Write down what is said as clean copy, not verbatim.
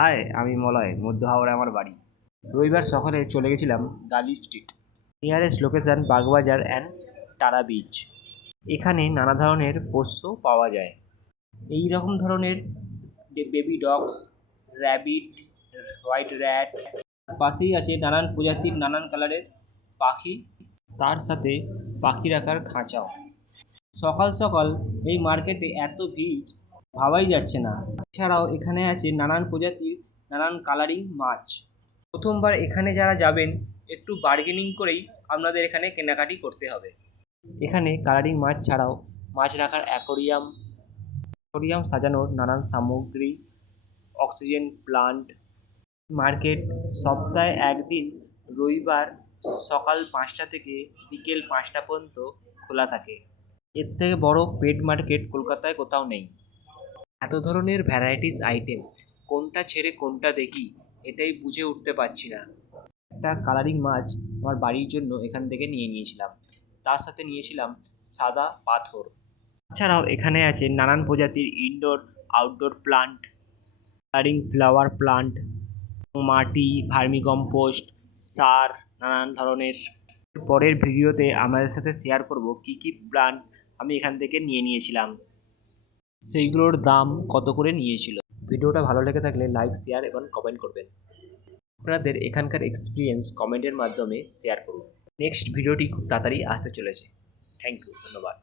High, আমি মলয়। মধ্য হাওড়ায় আমার বাড়ি। রবিবার সকালে চলে গেছিলাম গালি street. Nearest location Bagbazar and তারা বিচ। এখানে নানা ধরনের পোষ্য পাওয়া যায়। এই রকম ধরনের baby dogs, rabbit, white rat. পাশেই আছে নানান প্রজাতির নানান কালারের পাখি, তার সাথে পাখি রাখার খাঁচাও। সকাল সকাল এই মার্কেটে এত ভিড় ভাবাই যাচ্ছে না। এছাড়াও এখানে আছে নানান প্রজাতির নানান কালারিং মাছ। প্রথমবার এখানে যারা যাবেন একটু বার্গেনিং করেই আপনাদের এখানে কেনাকাটি করতে হবে। এখানে কালারিং মাছ ছাড়াও মাছ রাখার অ্যাকোরিয়াম সাজানোর নানান সামগ্রী, অক্সিজেন প্লান্ট। মার্কেট সপ্তাহে একদিন রবিবার সকাল 5টা থেকে বিকেল 5টা পর্যন্ত খোলা থাকে। এর থেকে বড় পেট মার্কেট কলকাতায় কোথাও নেই। এত ধরনের ভ্যারাইটিস আইটেম, কোনটা ছেড়ে কোনটা দেখি এটাই বুঝে উঠতে পারছি না। একটা কালারিং মাছ আমার বাড়ির জন্য এখান থেকে নিয়ে নিয়েছিলাম, তার সাথে নিয়েছিলাম সাদা পাথর। এছাড়াও এখানে আছে নানান প্রজাতির indoor outdoor plant, colouring flower plant, মাটি, ভার্মিকম্পোস্ট, সার নানান ধরনের। পরের ভিডিওতে আপনাদের সাথে শেয়ার করব কী কী প্লান্ট আমি এখান থেকে নিয়ে নিয়েছিলাম, সেইগুলোর দাম কত করে নিয়েছিল। ভিডিওটা ভালো লেগে থাকলে লাইক, শেয়ার এবং কমেন্ট করবেন। আপনাদের এখানকার এক্সপিরিয়েন্স কমেন্টের মাধ্যমে শেয়ার করুন। নেক্সট ভিডিওটি খুব তাড়াতাড়ি আসতে চলেছে। থ্যাংক ইউ, ধন্যবাদ।